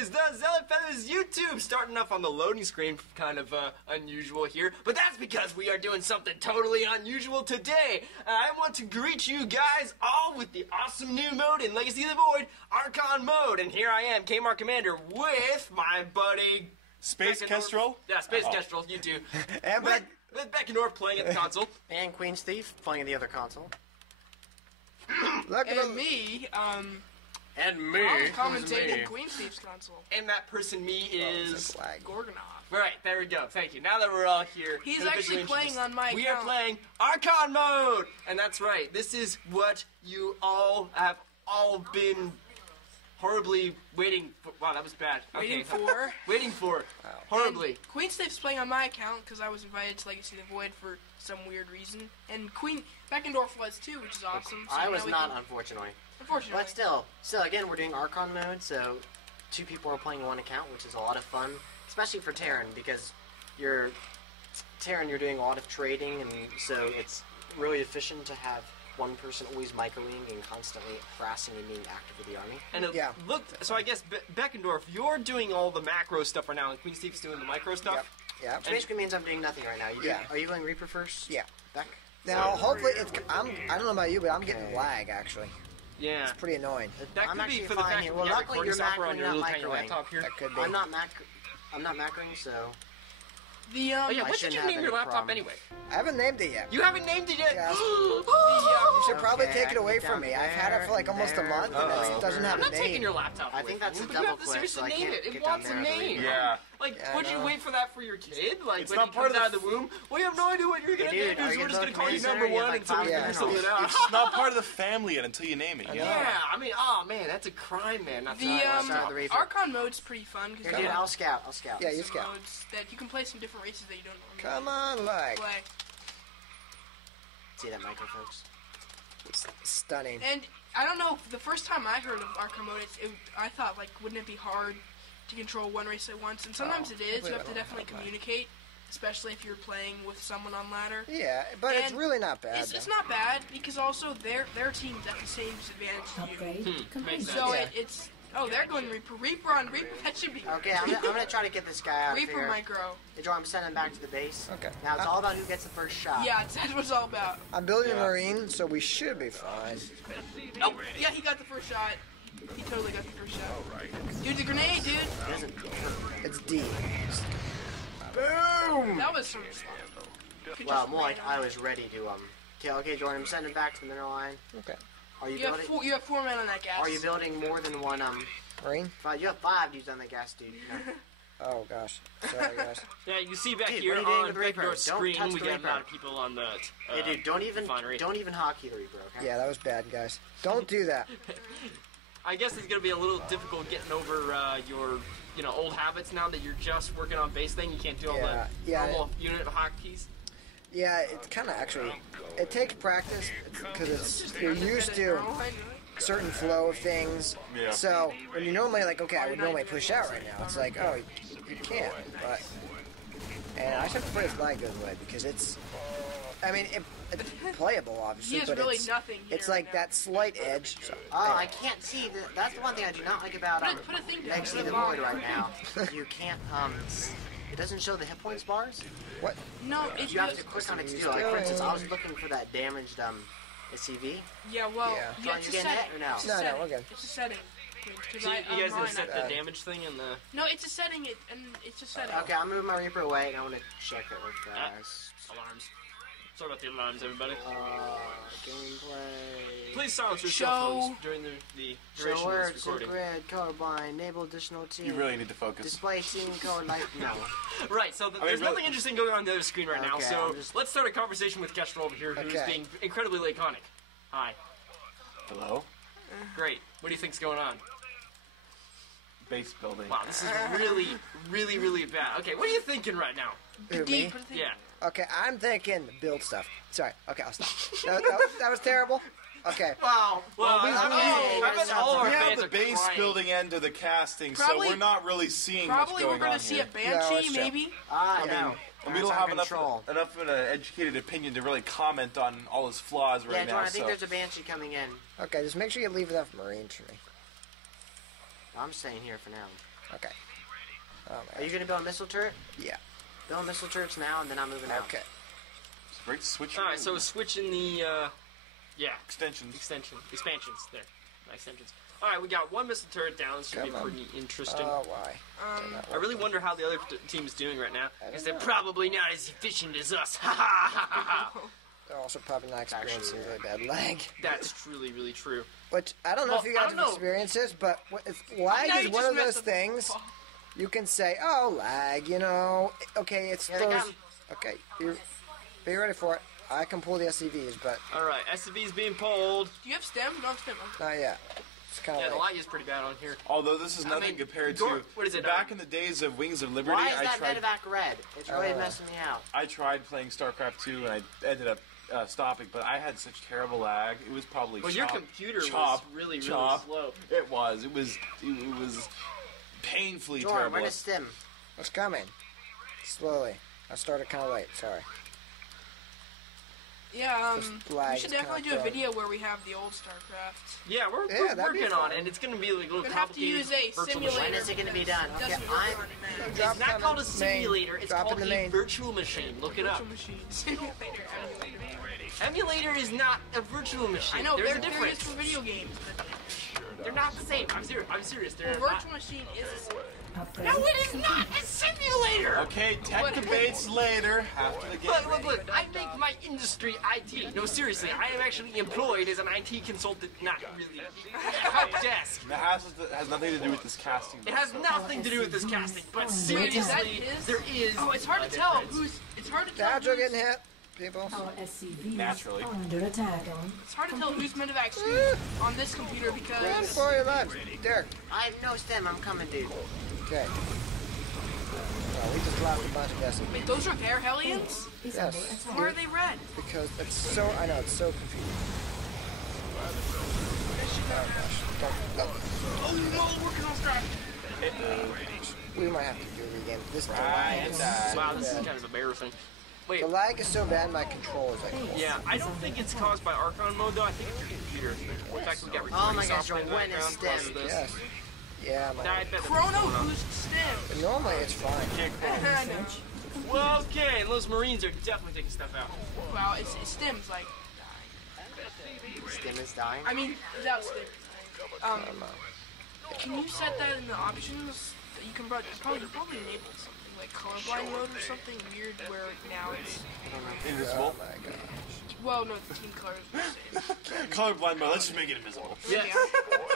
is the Zealot Feathers YouTube, starting off on the loading screen, kind of unusual here, but that's because we are doing something totally unusual today. I want to greet you guys all with the awesome new mode in Legacy of the Void, Archon Mode, and here I am, Kmart Commander, with my buddy... Space Kestrel? Yeah, Space Kestrel, you too. And with Beckendorf playing at the console. And QueensThief playing at the other console. Look at And me, And me. I'm commentating QueensThief's console. And that person, me, is... Gorgonov. Right, there we go, thank you. Now that we're all here... He's actually playing on my account. We are playing Archon Mode! And that's right, this is what you all have been... horribly waiting for. Wow, that was bad. Waiting okay. for. Waiting for. Horribly. And QueensThief's playing on my account because I was invited to Legacy of the Void for some weird reason. And Beckendorf was too, which is awesome. So I was not, unfortunately. Unfortunately. But still, again, we're doing Archon Mode, so 2 people are playing one account, which is a lot of fun. Especially for Terran, because you're doing a lot of trading, and so it's really efficient to have one person always microing and constantly harassing and being active with the army. And it looked, so I guess Beckendorf, you're doing all the macro stuff right now, and QueensThief's doing the micro stuff? Yeah. Which basically means I'm doing nothing right now. Are you going Reaper first? Yeah. Beck? Now, hopefully, I don't know about you, but I'm getting lag, actually. Yeah. It's pretty annoying. That I'm could be actually for the fine fact here. that Well, you have luckily recording you're software on your macroing, little not tiny microing. laptop here. That could be. I'm not macroing, so... The Oh yeah, what did shouldn't you have name any your laptop problem. anyway? I haven't named it yet. You haven't named it yet? Yes. Oh, You should probably Okay, take it I away can from get me. down I've had it for like almost a there, month, and it doesn't have I'm a not taking name. your laptop I away think that's from a you, but you double have to click, seriously so I name can't it. It get wants down a there. name. Yeah. Like, Yeah, I would you know. wait for that for your kid? Like, It's when not he part comes of out of the womb? We have no idea what you're going to Dude, name, are so you we're just going to call you listening? number You have one like until we 5 figure minutes. something out. It's not part of the family yet until you name it. You know? Yeah, I mean, oh man, that's a crime, man. Not to start the Reaper. Archon Mode's pretty fun because Here, dude, I'll scout. Yeah, you some scout. modes that you can play some different races that you don't normally Come on, lag. play. See that micro, folks? Stunning. And I don't know, the first time I heard of Archon Mode, I thought, like, wouldn't it be hard to control one race at once? And sometimes it is. You have to definitely communicate, especially if you're playing with someone on ladder. Yeah, but it's And really not bad. It's not bad because also their team's at the same disadvantage as you. Upgrade complete. makes sense. So Yeah. it's they're going Reaper on Reaper. That should be Okay, I'm gonna try to get this guy out of Reaper here. micro. Hey, Joe, I'm sending him back to the base. Okay. Now it's all about who gets the first shot. Yeah, that's what it's all about. I'm building a marine, so we should be fine. Oh, yeah, he got the first shot. He totally got the first shot. Dude, the grenade, dude. It doesn't hurt. It's D. Boom! That was some. Well, more like I was ready to Okay, Jordan, I'm sending him back to the mineral line. Okay. Are you You have building? you have 4 men on that gas. Are you building more than one Marine? 5? You have 5 dudes on the gas, dude. No. Oh, gosh. Sorry, guys. Yeah, you see back Dude, here what are you doing on with the Reaper? Beckendorf's Don't screen, touch we the got a Reaper. lot of people on the Hey, dude, don't even hockey the Reaper, okay? Yeah, that was bad, guys. Don't do that. I guess it's going to be a little difficult getting over your, old habits now that you're just working on base thing. You can't do all the normal unit hotkeys. Yeah, it's kind of actually... It takes practice, because you're used to certain flow of things. Yeah. So, when you're normally like, okay, I would normally push out right now. It's like, oh, you can't. But... And I just have to pray flag goes away, because it's... I mean, it's playable, obviously, He has but really it's, nothing here it's like now. that slight edge. So, I can't see. That's the one thing I do not like about Put a thing down. Legacy of the Void right now. You can't, it doesn't show the hit points bars. what? No, it's You have to click on it to do it. Like, for instance, I was looking for that damaged, SCV. Yeah, well, Yeah. yeah, it's You a getting setting. it or no? It's a No, setting. we're good. It's a setting. 'Cause So you guys mine, have set the damage thing in the... No, it's a setting. It's a setting. Okay, I'm moving my Reaper away, and I want to check it real fast. Alarms. Sorry about the alarms, everybody. Gameplay. Please silence your Show- cell phones during the duration Show of words, this recording. grid, colorblind, enable additional team. You really need to focus. Display team code light. No. Right, so there's really- nothing interesting going on the other screen right now, Okay, so I'm just- let's start a conversation with Kestrel over here, who's Okay. being incredibly laconic. Hi. Hello? Great. What do you think's going on? Base building. Wow, this is really, really, really bad. Okay, what are you thinking right now? Who, me? Put a thing. Yeah. Okay, I'm thinking build stuff. Sorry. Okay, I'll stop. That was terrible. Okay. Wow. Well, we- I bet all of our We have fans the are base crying. building end of the casting, Probably- so we're not really seeing what's Probably going we're going on to see here. a Banshee, it's true. maybe. I know. And we don't have enough of an educated opinion to really comment on all his flaws right Yeah, now. John, I think so. there's a Banshee coming in. Okay, just make sure you leave enough Marines for me. I'm staying here for now. Okay. Oh, Are you gonna build a missile turret? Yeah. Build missile turrets now, and then I'm moving out. Okay. It's great to switch. All right, so switching the extensions. expansions there, extensions. All right, we got one missile turret down. This should be Come on. pretty interesting. Oh, why? I really wonder how the other team's doing right now, because they're probably not as efficient as us. Ha ha ha ha ha. They're also probably not experiencing really bad lag. That's truly, really true. Which, I don't know if you Well, I guys don't have know. experienced this, but lag Now is you one just of those messed up. things you can say, oh, lag, you know. Okay, it's Here they those... come. Okay, be ready for it. I can pull the SCVs, but All right, SCV's being pulled. Do you have stem? You don't have stem. not yet. It's kind Yeah, of the like... lag is pretty bad on here. Although this is nothing mean, compared Dor- to what is it, back in the days of Wings of Liberty. Why is that tried. medevac red? It's really messing me out. I tried playing StarCraft 2 and I ended up stopping, but I had such terrible lag. It was probably Well, your computer was really, really chop. slow. It was painfully Jordan, terrible. where does stem? It's coming. Slowly. I started kind of late, sorry. Yeah, This lag we should is definitely kinda do a throwing. video where we have the old StarCraft. Yeah, we're that'd be working on fun. it, and it's going to be like a little We're gonna have to complicated. use a virtual simulator. machine. When is it gonna be done? Okay, Doesn't work I'm. on it, man. Drop It's not down called a in the main. simulator, it's Drop called in the a main. virtual machine. Look it up. Virtual machine. Simulator. Emulator is not a virtual machine. I know, There's they're a used difference. for video games. But They're not the same. I'm serious. They're a not. virtual machine is a simulator. No, it is not a simulator. Okay, tech What? debates later after the game. Look, I make my industry IT. No, seriously, I am actually employed as an IT consultant, not really help desk. That has nothing to do with this casting. It has nothing to do with this casting, but Wait, is seriously, that his? there is. Oh, it's hard to tell who's. It's hard to tell. Dodger Who's, getting hit, people. Our SCVs Naturally. are under attack. it's hard to tell who's medevac who's on this computer Run because. for your life. Derek. I have no stem. I'm coming, dude. Okay. Well, we just lost a bunch of SCVs. Wait, those are their Hellions? Is Yes. under attack. Why are they red? Because it's so... I know, it's so confusing. Oh, gosh. Oh no, working on strike. We might have to do a regame. This Right, Wow, this is kind of embarrassing. Wait, The lag is so bad, my controls like... yeah, I don't think it's caused by Archon Mode though. I think it's your computer. In fact, we got Oh recording my gosh, software in the when is background. plus STEM? this. Yes. Yeah, I my... bet that's Chrono what's going on. boost stem. But normally it's fine. I know. Well, okay, and those Marines are definitely taking stuff out. Wow, it's stem's like. Stem is dying. I mean, without stem. Can you set that in the options? That you can probably enable something like colorblind mode or something weird where now it's. Invisible. Oh my god. Well, no, the team colors are the same. Colorblind mode. Let's just make it invisible. Yeah.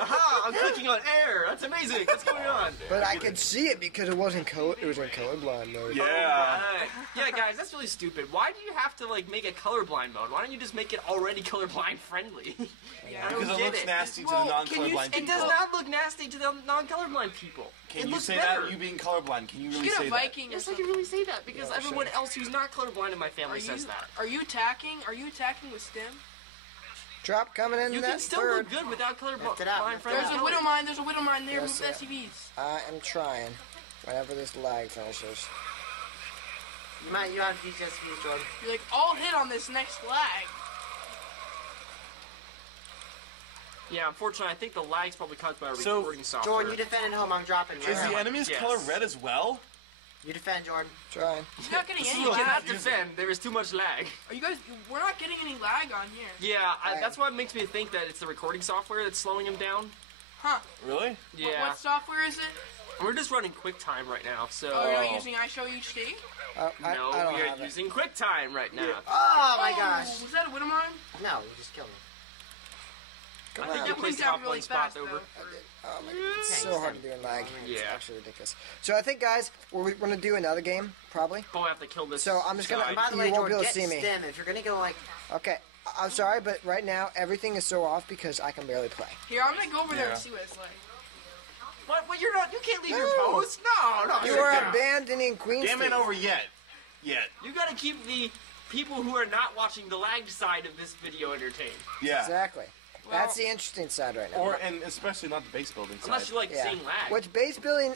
Aha! I'm clicking on air. That's amazing. What's going on? But I could see it because it wasn't it was in colorblind mode. Yeah. Right. Yeah, guys, that's really stupid. Why do you have to like make a colorblind mode? Why don't you just make it already colorblind friendly? I don't Because it get looks it. nasty to Well, the can you- non-colorblind It people. does not look nasty to the non-colorblind people. Can it you looks say better. that? You being colorblind, can you really Get say a that? Viking or Yes, I something. can really say that because Yeah, everyone sure. else who's not colorblind in my family says that. Are you attacking? Are you attacking with stem? Drop coming in You that can still third. look good without Lift it up, colorblind lift it friendly. There's a up. widow mine. There's a widow mine there. Yes, Move yeah. SCVs. I am trying. Whenever this lag finishes. You have to use SCVs, Jordan. You're like all hit on this next lag. Yeah, unfortunately, I think the lag's probably caused by our So, recording software. Jordan, you defend at home. I'm dropping. Is Right the now. enemy's Yes. color red as well? You defend, Jordan. Trying. You're not getting This any is a little lag. cannot defend. There is too much lag. Are you guys? We're not getting any lag on here. Yeah, that's why it makes me think that it's the recording software that's slowing him down. Huh? Really? Yeah, What software is it? we're just running QuickTime right now, so Oh, you're not using iShowHD? I no, don't we are have it. using QuickTime right now. Oh my gosh. Was that a widow mine? No, you just killed me. Come I think on. you That placed went it down off really one spot fast, over. though. Oh my god, it's so hard to do in lag. It's Yeah. actually ridiculous. So I think, guys, we're going to do another game, probably. But we have to kill this. So I'm just gonna- side. By the You way, won't be Jordan, able to get see me. stem. If you're gonna go like, Okay, I'm sorry, but right now everything is so off because I can barely play. Here, I'm gonna go over there Yeah. and see what it's like. What? You're not. You can't leave your No. post. No. You sit are down. abandoning QueensThief. Game ain't over yet. Yet. You gotta keep the people who are not watching the lagged side of this video entertained. Yeah. Exactly. Well- That's the interesting side right now. And especially not the base building side. Unless you like yeah. seeing lag. Which base building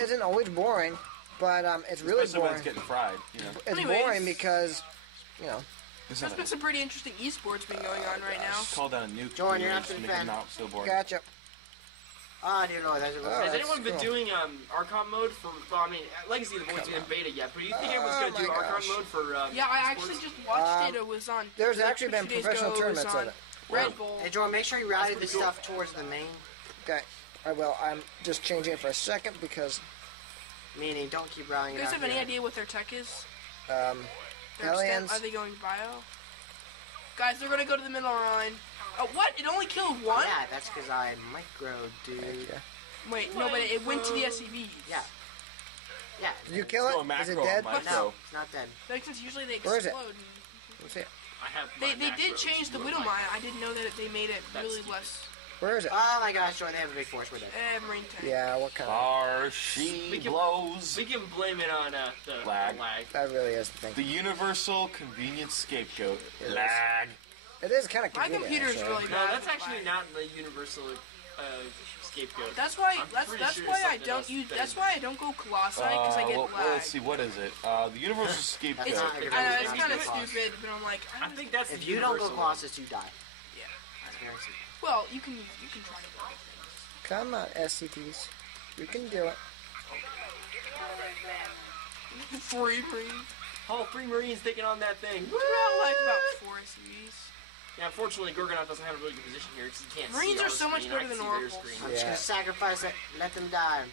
isn't always boring, but it's really Especially when boring. it's getting fried, you know. It's Anyways. boring because, you know, There's been some pretty interesting esports been going on right now. Call down a nuke. Jordan, you're not just gonna make it defend. not so boring. gotcha. I didn't know that. Oh, Has that's anyone been cool. doing Archon mode for? Well, I mean, Legacy of the Void's in beta yet, but do you think anyone's Oh gonna do my Archon gosh. mode for? Yeah, I actually just watched it. It was on. There's like, actually been 2 days professional ago, it was tournaments on of it. Red Bull. Hey, Jordan, make sure you routed the pretty cool. stuff towards the main. Okay, I will. I'm just changing it for a second because Meaning, don't keep routing You it guys out have any here. idea what their tech is? um, Their Aliens. extent? Are they going bio? Guys, they're gonna go to the middle line. Oh, what? It only killed one? Yeah, that's because I micro, dude. yeah. Wait, no, but it went to the SCVs. Yeah. Yeah. Did you kill Go it? macro Is it on dead? micro. No, it's not dead. Like, since usually they Where is it? explode. Let's see it. I have. They my did macros change the to Widow my- Mine. I didn't know that they made it That's really stupid. less. Where is it? Oh my gosh, Jordan, they have a big force with it. Marine tank. Yeah, what kind of... Bar she We can- blows. We can blame it on the Lag. lag. That really is the thing. The universal convenience scapegoat. It is. Lag. It is kind of My convenient, computer's actually. really No, bad. that's with actually lag. not the universal scapegoat. That's why. I'm That's pretty that's sure why I something don't else use. than- That's why I don't go Colossi because I get well, lag. let's see, what is it? The universal scapegoat. It's, not I good. know It's it's not kind of good. stupid, but I'm like, I think that's If the you don't go universal Colossus, you die. Yeah. That's very simple. Well, you can try to go. Come on, SCTs. We can do it. Free Marine. All 3 Marines taking on that thing. About like about 4 SCVs. Yeah, unfortunately, Gorgonoth doesn't have a really good position here because he can't Marines see are our so much screen. I better can than see their Oracles. screen. I'm just Yeah. gonna sacrifice it. Let them die.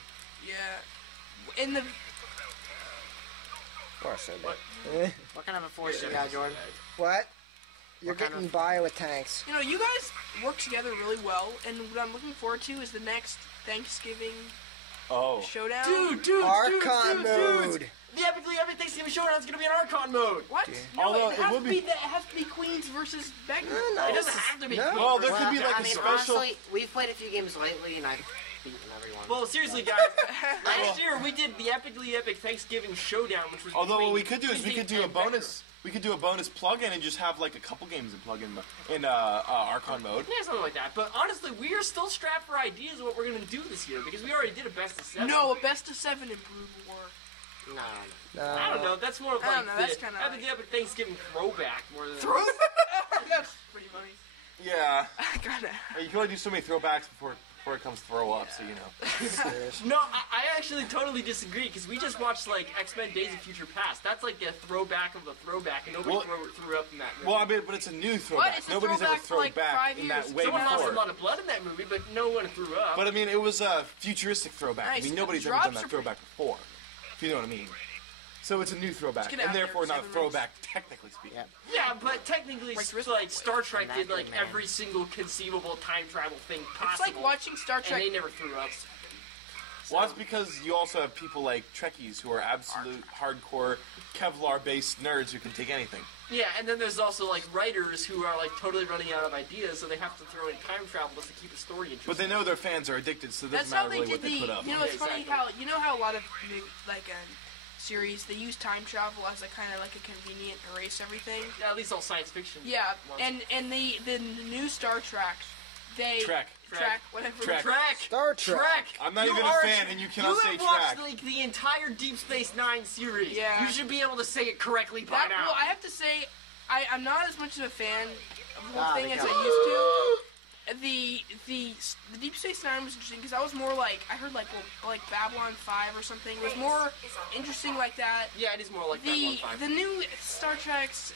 Yeah. In the Of course I What? did. What kind of a force you got, Jordan? What? You're What kind getting of- bio with tanks. you know you guys work together really well, and what I'm looking forward to is the next Thanksgiving Oh. showdown. Dude, Archon mode. The epically epic Thanksgiving Showdown is gonna be an Archon mode. What? Yeah. No, Although it it has would to be- be. It has to be Queens versus Beckendorf. No, It doesn't have to be. No. Queen Well, there versus- could be like I a mean, special. honestly, we've played a few games lately, and I've beaten everyone. Well, seriously, guys. Last year we did the epically epic Thanksgiving Showdown, which was. Although what between we could do is we QueensThief could do a and bonus. We could do a bonus plug-in and just have like a couple games in plug-in in Archon mode. Yeah, something like that. But honestly, we are still strapped for ideas of what we're gonna do this year because we already did a best of 7. No, a best of 7 in Brood War. No. I don't know. That's more of I like don't know, that's the kinda epically epic Thanksgiving throwback more than. That's pretty funny. Yeah. I gotta. You can only do so many throwbacks before it comes throw up, so you know. Serious. No, I actually totally disagree because we just watched like X-Men: Days of Future Past. That's like the throwback of the throwback, and nobody Well- threw up in that movie. Well, I mean, but it's a new throwback. It's a Nobody's ever throwback for, thrown like, back 5 in that years. way Someone lost a before. lot of blood in that movie, but no one threw up. But I mean, it was a futuristic throwback. Nice. I mean, nobody's ever Drops done that are throwback before. If you know what I mean. So it's a new throwback, Let's get out and there, therefore not a 7 throwback, technically speaking. Yep. yeah, but technically, Like, like Star Trek And did that like good man. every single conceivable time travel thing possible. It's like watching Star and Trek. they never threw up. Well, that's because you also have people like Trekkies who are absolute hardcore Kevlar-based nerds who can take anything. Yeah, and then there's also like writers who are like totally running out of ideas, so they have to throw in time travel just to keep the story interesting. But they know their fans are addicted, so it That's doesn't how matter they really did what they the. put up. You know, it's Yeah, funny exactly. how a lot of like series they use time travel as a kind of like a convenient erase everything. Yeah, at least all science fiction. Yeah, ones. and the new Star Trek, they Trek. whatever. Trek. Trek. Star Trek. I'm not You even a are- fan, and you cannot say You have watched Trek. like the entire Deep Space Nine series. Yeah. You should be able to say it correctly by That, now. well, I have to say, I'm not as much of a fan of the whole thing the as I guy. used to. The Deep Space Nine was interesting because I was more like I heard like Babylon 5 or something. It was more interesting like that. Yeah, it is more like that The 1-5. the new Star Trek's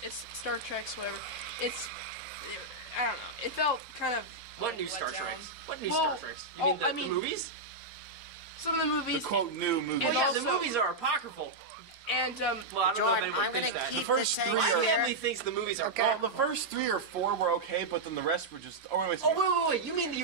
whatever. It's I don't know. It felt kind of What new let Star down. Treks? What new Well, Star Treks? You mean I the mean- movies? Some of the The movies quote new movie. Well, yeah, also- the movies are apocryphal. and Well, I don't know if Jordan, anyone I'm thinks gonna that. keep The first the three My are- tanks family here. thinks the movies are Okay. Well, the first 3 or 4 were okay, but then the rest were just. Oh wait, Oh, wait. You mean the...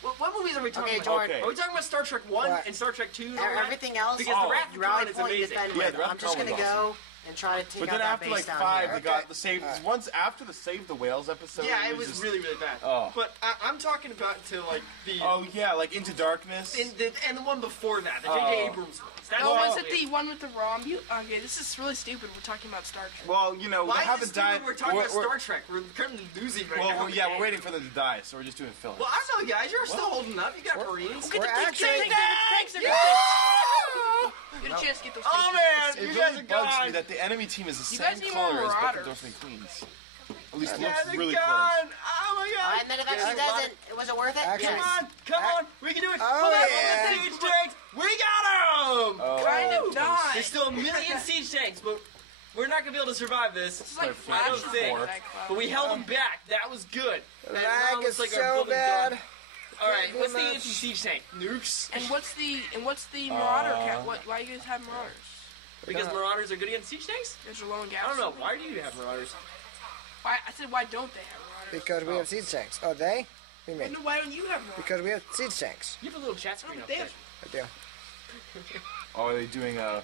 What movies are we talking Okay, about? Jordan. Okay. Are we talking about Star Trek 1 What? and Star Trek 2 and all that? Everything else, Because Oh. the Wrath of you rally Khan is point, amazing. defend Yeah, with. the Wrath I'm of just Khan gonna was go and try to take But out then that after base like down 5, here. they got Okay. the save. Alright. Once after the Save the Whales episode. Yeah, it was just- really, really bad. Oh. But I'm talking about until like the... Oh yeah, like Into Darkness. and the one before that, the Oh. J.J. Abrams ones. That's oh, what was I it believe. the one with the ROM? Okay, this is really stupid. We're talking about Star Trek. Well, you know, Why we is haven't it stupid died. we're talking about we're- Star Trek? We're currently losing right Well, now. well, yeah, we're waiting for them to die, so we're just doing fillers. Well, I don't know, guys. You're still holding up. You got Marines. We're actually... Thanks, everybody. Get a chance to get those. Oh, things. man. It You guys really are bugs gone. me that the enemy team is the You same guys need more color as Marauders. Beckendorf and Queens. At least it Yes, looks really gone. close. Oh my god. And then if actually doesn't, was it worth it? Actually- Come on, come on, we can do it. Oh, Pull out yeah. all the siege tanks. We got them. Oh. Kind of died. There's still a million siege tanks, but we're not gonna be able to survive this. It's like Flash I don't Flash think. Attack Cloud. But we held them back. That was good. The And now lag it looks is like our so building's bad. done. All right, Can't do what's the much. anti-siege tank? Nukes. And what's the Marauder count? Why do you guys have Marauders? Because Marauders are good against siege tanks? Because they're low in gas. I don't know. Why do you have Marauders? Why, I said, why don't they have Marauders? Because we have siege tanks. Oh, they? What do you mean? No, why don't you have Marauders? Because we have siege tanks. You have a little chat screen Oh, up they there. have- I do. Oh, are they doing our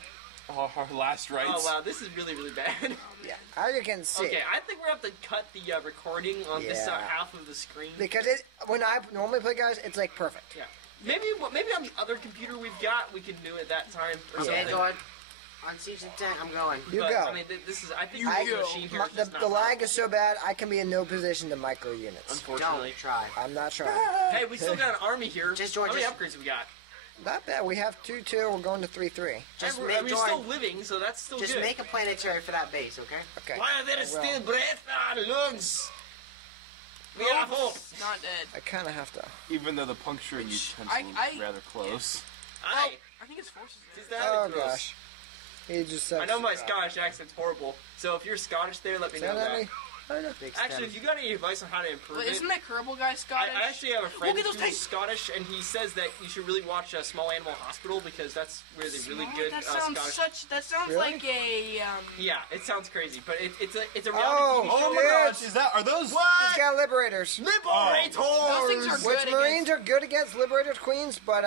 last rites? Oh wow, this is really, really bad. Yeah. As you can see. Okay, I think we're gonna have to cut the recording on this Yeah. half of the screen. Because when I normally play, guys, it's like perfect. Yeah. Maybe on the other computer we've got, we can do it that time or Okay, something. going. On Siege and Tank, I'm going. You But, go. I mean, this is. I think I- the machine here is the just not the lag is so bad, I can be in no position to micro units. unfortunately. Don't try. I'm not trying. Hey, we still got an army here. Just How join- many just- upgrades we got? Not bad. We have 2-2. We're going to 3-3. Just And make we're join. still living, so that's still Just good. make a planetary for that base, okay? Okay. While there is I will. still breath in our lungs, we have hope. Not dead. I kind of have to. Even though the puncturing utensil I- is rather close. Aye. I think it's forces Is there. that Oh gross? gosh. He just said. I know my Scottish accent's horrible, so if you're Scottish there, let me know that. Actually, if you got any advice on how to improve But it, isn't that Kerbal guy I Scottish? actually have a friend Look at those who's tanks. Scottish, and he says that you should really watch Small Animal Hospital because that's where the really Oh, good that sounds Scottish. That sounds Really? like a. Yeah, it sounds crazy, but it's a reality Oh, TV show. Oh my Yes. gosh, are those? He's got liberators. Liberators! Those things are Which good Marines are good against liberators, Queens, but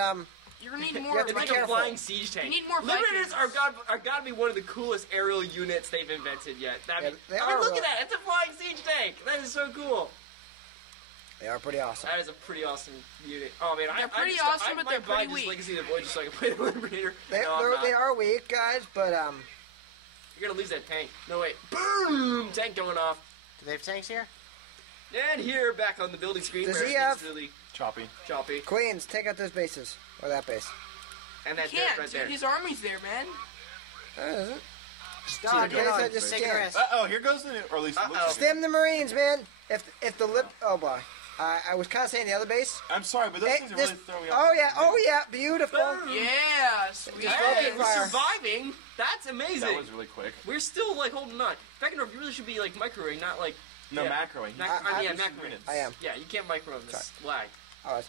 You're gonna need You more. have to It's be like a careful. flying siege tank. You need more Liberators Vikings. are gotta be one of the coolest aerial units they've invented yet. Yeah, they I are mean, look really- at that! It's a flying siege tank. That is so cool. they are pretty awesome. That is a pretty awesome unit. Oh man, They're pretty I awesome, but they're pretty weak. Legacy of the Void just so I can play the Liberator. They, No, I'm not. they are weak, guys, but You're gonna lose that tank. No wait. Boom! Tank going off. Do they have tanks here? And here, back on the building screen, Does where he everything's have- really Choppy. choppy. Queens, take out those bases or that base. And You that dirt can't, right dude. there. His army's there, man. That isn't. God, Dude, get on. I just Take a scanned. risk. Oh, here goes the, or at least it looks Uh-oh. like it. Stem the Marines, man. If the oh boy, I was kind of saying the other base. I'm sorry, but those Hey, things are this- really throwing me off. oh yeah, beautiful. Yeah, sweet. Hey, Rocket we're fire. surviving. That's amazing. That was really quick. We're still like holding on. Beckendorf, you really should be like microwaving, not like No yeah. macroing. Yeah, I- macro. I am. Yeah, you can't micro this lag. All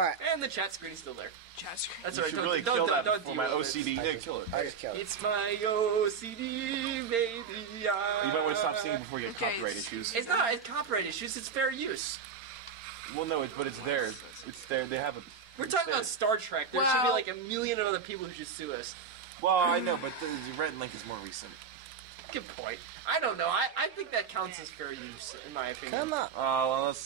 right, And the chat screen is still there. Chat screen. That's You right. should Don't, really don't, kill don't, that don't for my deal with OCD. it. Yeah, kill it. I just killed it. It's my OCD, baby. You might want to stop singing before you get Okay, copyright it's- issues. It's not. It's copyright issues. It's fair use. Well, no, but it's theirs. It's there. They have a. We're it's talking about theirs. Star Trek. There should be Well- like a million other people who should sue us. Well, I know, but the Red Link is more recent. Good point. I don't know. I think that counts as fair use, in my opinion. come on.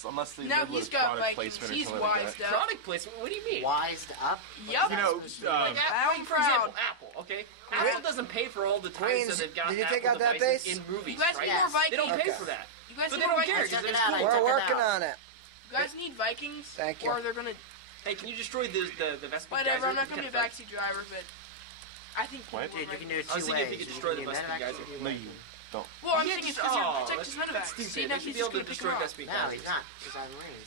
Unless they Now live with he's got product Vikings. placement or He's something like wised that. up. Product placement? What do you mean? Wised up? Yup. You know, Like, I'm for example, proud. Apple, okay? Apple doesn't pay for all the times Queens, that they've got did you Apple take out that devices base? in movies, You guys right? need more They don't Vikings. pay Okay. for that. You guys But need they more don't care. Vikings. Check Because it it's out. cool. Check We're it working out. on it. You guys need Vikings. Thank you. Or they're gonna. Hey, can you destroy the Vespa Whatever. geyser? I'm not gonna be a Kinda backseat driver, but I think. What? people Dude, are you can do Vikings. it I was two thinking if ways. you could You destroy can the do Vespa medevac geyser. or you No, can- you don't. Well, I'm Yeah, thinking just- because you oh, protect his that's medevacs. stupid. See, They now should he's be able just to gonna pick destroy him off. Vespa No, geysers. he's not. He's on Marines.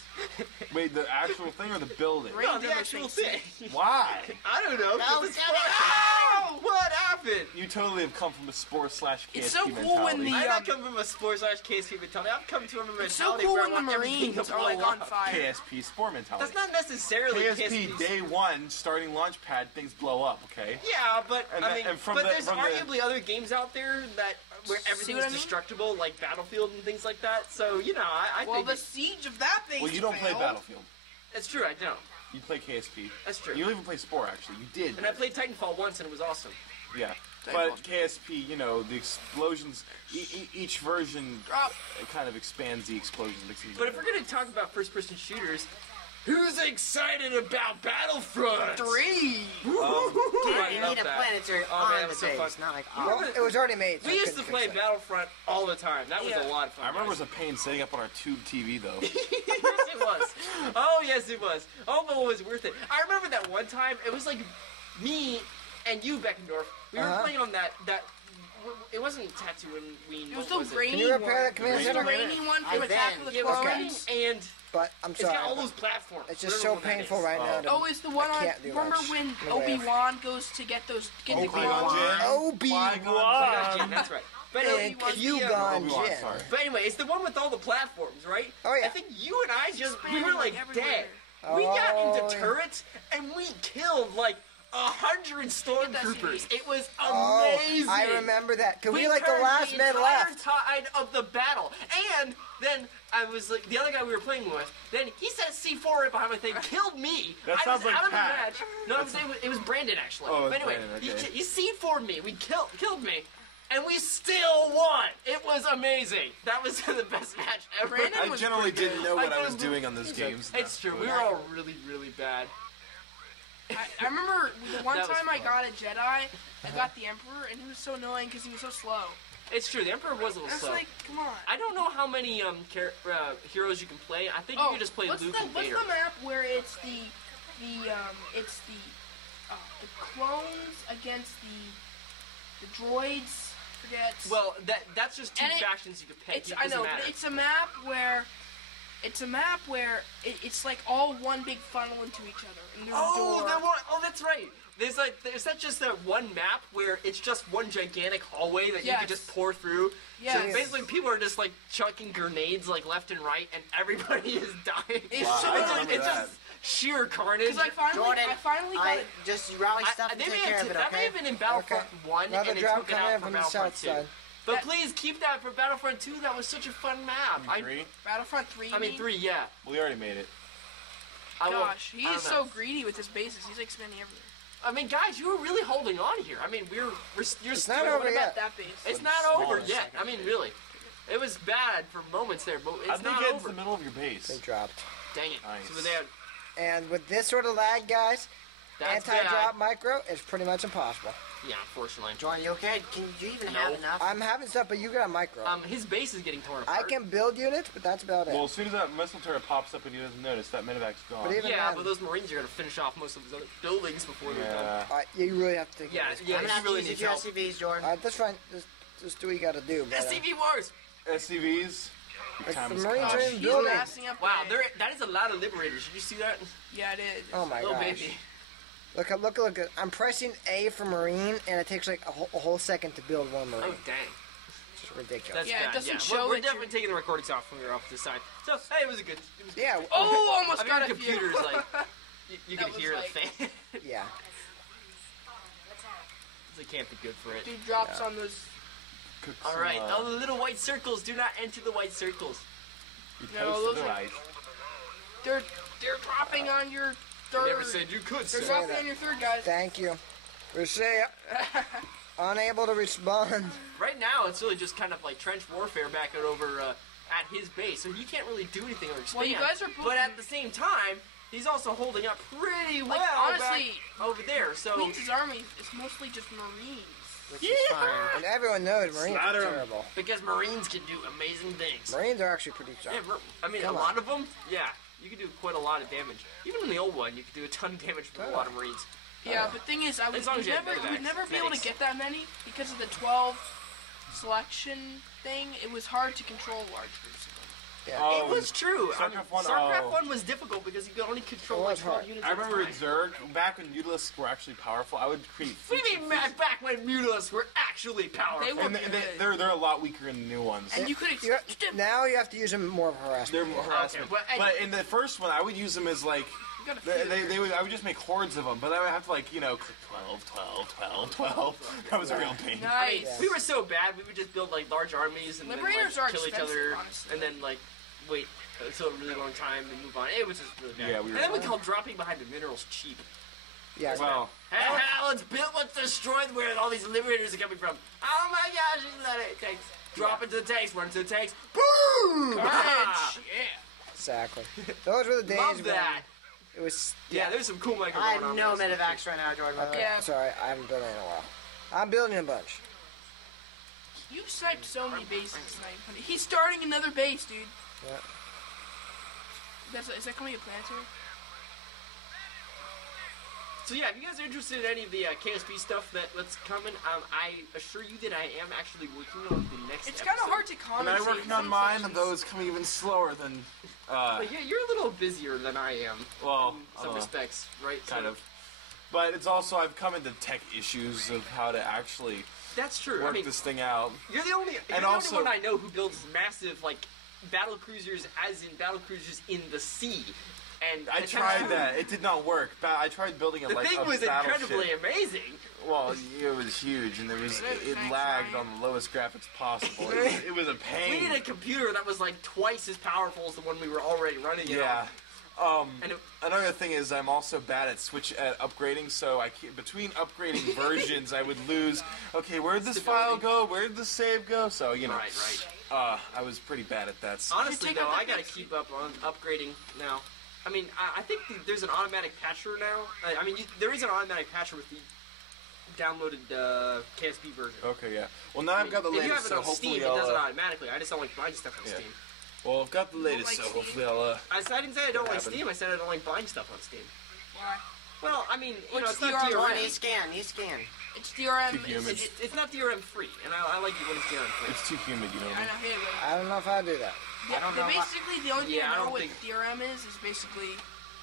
Wait, the actual thing or the building? Right. No, the Never actual think thing. Why? I don't know. 'cause No, it's damn it. fun. Ow! What happened? You totally have come from a sport/KSP It's so cool when mentality. the- I'm not coming from a sports/KSP mentality. I'm coming from a mentality It's so cool where I when the want everything Marines to are like blow on up. fire. KSP sport mentality. That's not necessarily KSP day one, starting launch pad, things blow up. Okay. Yeah, but And I that- mean, and from but the- there's from the- arguably other games out there that where everything what is I mean? destructible, like Battlefield and things like that. So you know, I Well, think the siege of that base. Well, you don't play failed. Battlefield. it's true. I don't. You play KSP. That's true. You don't even play Spore, actually. You did. And I played Titanfall once, and it was awesome. Yeah. Titanfall. But KSP, you know, the explosions, each version Drop. it kind of expands the explosions. Makes it But if we're gonna talk about first-person shooters, who's excited about Battlefront 3. Dude, I you love need a that. planetary Oh, man, on it the was so base, fun. not like You on. remember- It was already made. So We I used to couldn't play fix it. Battlefront all the time. That was Yeah. a lot of fun. I remember it guys. was a pain setting up on our tube TV, though. Yes, it was. Oh, yes, it was. Oh, but it was worth it. I remember that one time. It was like me and you, Beckendorf. We were Uh-huh. playing on that it wasn't Tatooine. It was the what Can raining you one. repair that command It was the center? raining one from I Attack then- of the It was Okay. Clones. raining, and But I'm it's sorry. got all those platforms. It's just Whatever so one that painful is. right now. Oh, it's the one I on. can't do Remember much. when No way. Obi-Wan goes to get the Qui-Gon clones? Jinn. Obi-Wan. Qui-Gon Jinn, that's right. But And it's the, Qui-Gon Obi-Wan, Jinn. sorry. But anyway, it's the one with all the platforms, right? Oh, yeah. I think you and I we were like everywhere. dead. We got Oh, into yeah. turrets and we killed like 100 stormtroopers. It was Oh, amazing. I remember that. Could we like the turned last the man entire left? tide of the battle, and then I was like the other guy we were playing with. Then he said C4 right behind my thing, killed me. That I sounds was like out of the Pat. match. No, it was Brandon actually. Oh, it was but anyway, Brandon, okay. he C4'd me. We killed me. And we still won! It was amazing! That was the best match ever. Brandon I was generally pretty didn't good. know what I I was couldn't doing on those games. It's true, we were all really, really bad. I remember the one That was time I fun. got a Jedi, I got the Emperor, and he was so annoying because he was so slow. It's true, the Emperor was a little It's slow. like, come on. I don't know how many heroes you can play. I think you can just play what's Luke the, and what's Vader. the map where it's the clones against the droids? Forget. Well, that's just two And factions you could pick. It's It I doesn't know, matter. but it's a map where it's like all one big funnel into each other. And there's a door. That's right. There's not just that one map where it's just one gigantic hallway that you Yes. could just pour through. Yes. So basically, people are just like chucking grenades like left and right, and everybody is dying. It's Wow, so I It's remember just that. sheer carnage. Because I finally got it. just rally stuff and They take may care have of it, that may okay? have been in Battlefront 1, Another and they drop took it coming out in for from the Battlefront south 2. side. But please keep that for Battlefront 2. That was such a fun map. Three? Battlefront 3. I mean 3, yeah. We already made it. Gosh, he I is don't so know. greedy with his bases. He's expanding everywhere. I mean, guys, you were really holding on here. I mean, you're It's not What over about yet. that base? It's not over yet. I mean, really. It was bad for moments there, but How it's did they not get into over. the middle of your base? They dropped. Dang it. Nice. So they had, And with this sort of lag, guys, that's anti-drop bad. micro is pretty much impossible. Yeah, unfortunately. Jordan, you okay? Can you even No. have enough? I'm having stuff, but you got a micro. His base is getting torn I apart. can build units, but that's about it. Well, as soon as that missile turret pops up and he doesn't notice, that medevac's gone. But even Yeah, then, but those Marines are going to finish off most of his other buildings before they're done. Yeah. you really have to think Yeah, of this. yeah, I'm gonna he have really to use needs your help. SCVs, Jordan. That's fine. Just do what you got to do. But, SCV Wars! SCVs? Your Like time the has Marines come. are in He's building. massing up. Wow, the- that is a lot of Liberators. Did you see that? Yeah, it is. Oh my Little gosh. baby. Look. I'm pressing A for Marine, and it takes like a whole second to build one Marine. Oh, dang. It's just ridiculous. That's Yeah, it bad. doesn't yeah. show We're that definitely you're- taking the recordings off when we were off to the side. So, hey, it was a good. Yeah. Oh, almost I mean, got your a few. computer's like, you That can was hear like- the fan. Yeah. It can't be good for it. Dude drops on those. Cook All some, right, all the little white circles. Do not enter the white circles. you No, toast those the are- right. They're dropping on your I third. never said you could They're say. dropping that. on your third, guys. Thank you. Receive. Unable to respond. Right now, it's really just kind of like trench warfare back over at his base, so he can't really do anything or expand. Well, you guys are but at the same time, he's also holding up pretty well honestly, back over there. So Queen's army is mostly just Marines. Which is fine. And everyone knows Marines are Slaughter 'em. terrible. because Marines can do amazing things. Marines are actually pretty strong. Yeah, I mean, Come a on. lot of them, yeah, you can do quite a lot of damage. Even in the old one, you could do a ton of damage with a lot of Marines. Yeah, but thing is, I would As long as you have never, medevacs, would never be able to medics. get that many because of the 12 selection thing. It was hard to control large groups of them. Yeah. It was true. StarCraft 1, StarCraft oh. 1 was difficult because you could only control It like was 12 hard. units I at a remember time. at Zerg, back when Utilisks were actually powerful, I would create What do you fleets mean, and Matt, back when Mutilisks were actually powerful? They were And they're a lot weaker in the new ones. And you could You exchange them. now you have to use them more of harassment. They're more harassment. but- But in the first one, I would use them as like You gotta feed I would just make hordes of them, but I would have to like, click 12, 12, 12, 12. That was a real pain. I mean, Nice. we were so bad, we would just build like large armies and Liberators then are like, kill each expensive, other, honestly. and then like wait until a really long time and move on. It was just really bad. Yeah, we were and then we bad. called dropping behind the minerals cheap. Yeah. Well, Hey, let's destroy where all these liberators are coming from. Oh my gosh, let it tanks. Drop into the tanks, run into the tanks. Boom! Carnage. Yeah. Exactly. Those were the days Love when that. it was. Yeah, there's some cool micro I going on. have no with this. medevacs right now, Jordan. Okay, Yeah. Sorry, I haven't built any in a while. I'm building a bunch. You've sniped so many bases tonight, honey. He's starting another base, dude. Yeah. Is that coming a planetary? So yeah, if you guys are interested in any of the KSP stuff that's coming, I assure you that I am actually working on the next It's kind of hard to And comment. I'm working on mine, and those come even slower than. But yeah, you're a little busier than I am. Well, in some respects, right? Kind of. But it's also I've come into tech issues of how to actually That's true. work I mean, this thing out. you're the only one I know who builds massive like battle cruisers, as in battle cruisers in the sea. And I tried that. It did not work. I tried building a The thing was incredibly amazing. Well, it was huge, and it lagged on the lowest graphics possible. It was a We pain. needed a computer that was like twice as powerful as the one we were already running it Yeah. on. And Another thing is I'm also bad at upgrading, so between upgrading versions I would lose. Okay, where'd this file go? Where did the save go? So Right. I was pretty bad at that. So. Honestly, though, I gotta keep up on upgrading now. I mean, I think there's an automatic patcher now. I mean, there is an automatic patcher with the downloaded KSP version. Okay, yeah. Well, now I've got the If you latest, have it so on hopefully Steam, it does it automatically. I just don't like buying stuff on Yeah. Steam. Well, I've got the latest, so hopefully I'll. I didn't say I don't like happen. Steam. I said I don't like buying stuff on Steam. Why? Well, I mean, you know, it's not DRM. DRM. You scan. It's DRM. Too humid. It's not DRM free, and I like it when it's DRM free. It's too humid, you know. I know. Here, I don't know if I do that. I don't know. Basically, the only thing Yeah, I I know don't what think- DRM is basically.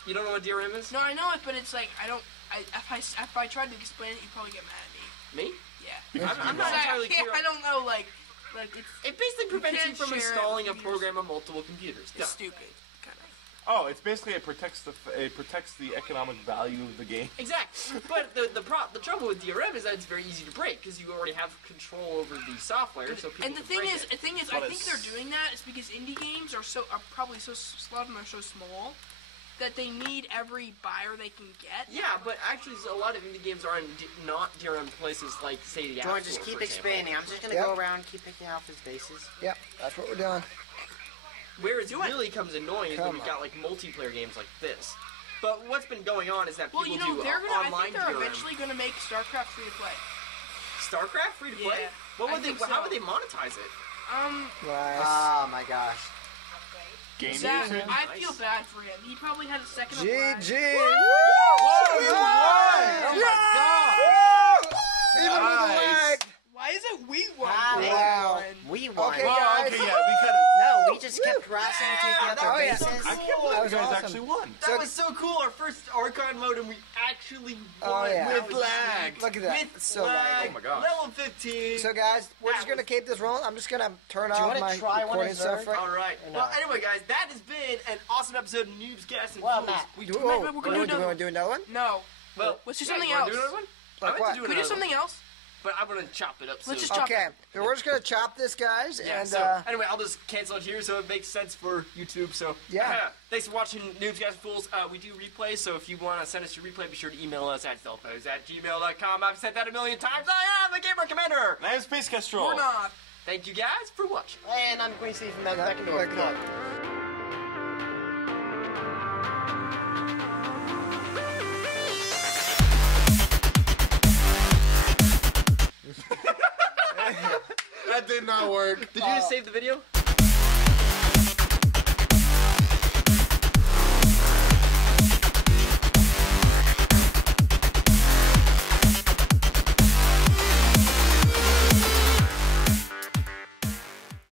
You don't know what DRM is? No, I know it, but it's like I don't. If I tried to explain it, you'd probably get mad at me. Me? Yeah. I'm not entirely clear. I don't know. Like it's. It basically prevents you can't from share it installing a with computers. program on multiple computers. It's stupid. Kind of. Oh, it's basically it protects the economic value of the game. Exactly. But the trouble with DRM is that it's very easy to break because you already have control over the software. So people And the can thing break is, it. I But think they're doing that is because indie games are probably a lot of them are so small that they need every buyer they can get. Yeah, but actually, a lot of indie games are in not DRM places like, say, the App Jordan, Store, just keep for example. expanding. I'm just gonna Yep. go around, keep picking off his bases. Yep, that's what we're doing. Where it really comes annoying is when we've got like multiplayer games like this. But what's been going on is that people Well, you know, do they're gonna. I online think they're DRM. eventually gonna make StarCraft free to play. StarCraft free to play? Yeah, What I would they? think How so. would they monetize it? Nice. Oh my gosh. Game That, usage? I feel bad for him. He probably had a second of GG! lag. Woo! You won! Oh my god! Even with the Nice. lag! Why is it we won? Wow. We won. Okay, Well, guys. okay, yeah, we kind of. No, we just kept harassing, taking out their Oh, yeah. bases. I can't That believe was you guys awesome. actually won. That was so cool. Our first Archon mode, and we actually won. Oh, yeah. That With was lag. sweet. Look at that. With It's so lag. laggy. Oh my gosh. Level 15. So guys, we're That just gonna was- keep this rolling. I'm just gonna turn Do you off wanna my try one recording as stuff. Zerg? All right. No. Well, anyway, guys, that has been an awesome episode of Noobs Casting Well, Fools. Matt. We Do, do. oh, we're do gonna we do another want to do another one? No. Well, Let's do yeah, something you wanna else. Do another one? Like I like what? to do Can we do another something else? one, but I'm gonna chop it up. Let's soon. just chop Okay, it. so we're just gonna chop this, guys, Yeah, and so anyway, I'll just cancel it here so it makes sense for YouTube. So Yeah. thanks for watching Noobs Casting Fools. We do replays, so if you want to send us your replay, be sure to email us at delpos@gmail.com. I've said that a million times. I am the Gamer Commander. And I have Space Kestrel. We're not. Thank you guys for watching. And I'm QueensThief from Beckendorf like and that. That did not work. Did you just save the video?